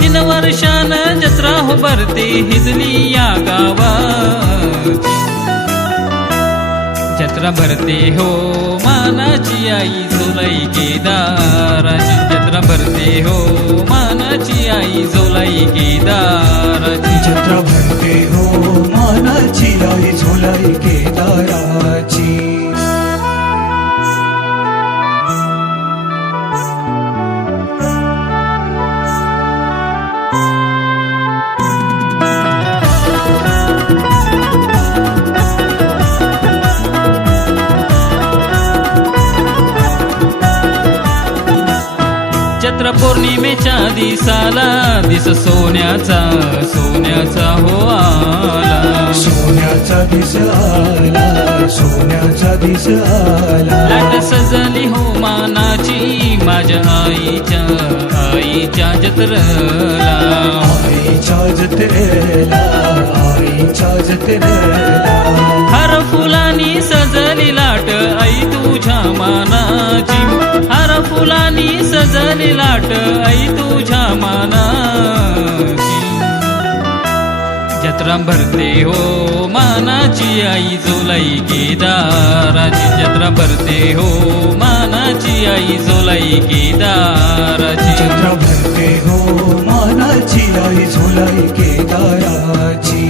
3 वर्षान जत्रा हो भरते हिजली या गावात जत्रा भरते हो मानाची आई झोलाई केदाराची जत्रा भरते हो मानाची आई झोलाई केदाराची जत्रा भरते हो मानाची आई झोलाई केदाराची चैत्र पौर्णिमेच्या दिसाला दिस सोन्याचा सोन्याचा हो आला सोन्याचा दिस आला सोन्याचा दिस आला लाट सजली हो मानाची माझ्या आईच्या जत्रेला आईच्या जत्रेला आईच्या जत्रेला हर फुलानी सजली लाट आई तुझ्या मानाची हर फुलानी सजली लाट आई तुझ्या मानाची जत्रा भरते हो मानाची आई झोलाई केदाराची जत्रा भरते हो मानाची आई झोलाई केदाराची जत्रा भरते हो मानाची आई झोलाई केदाराची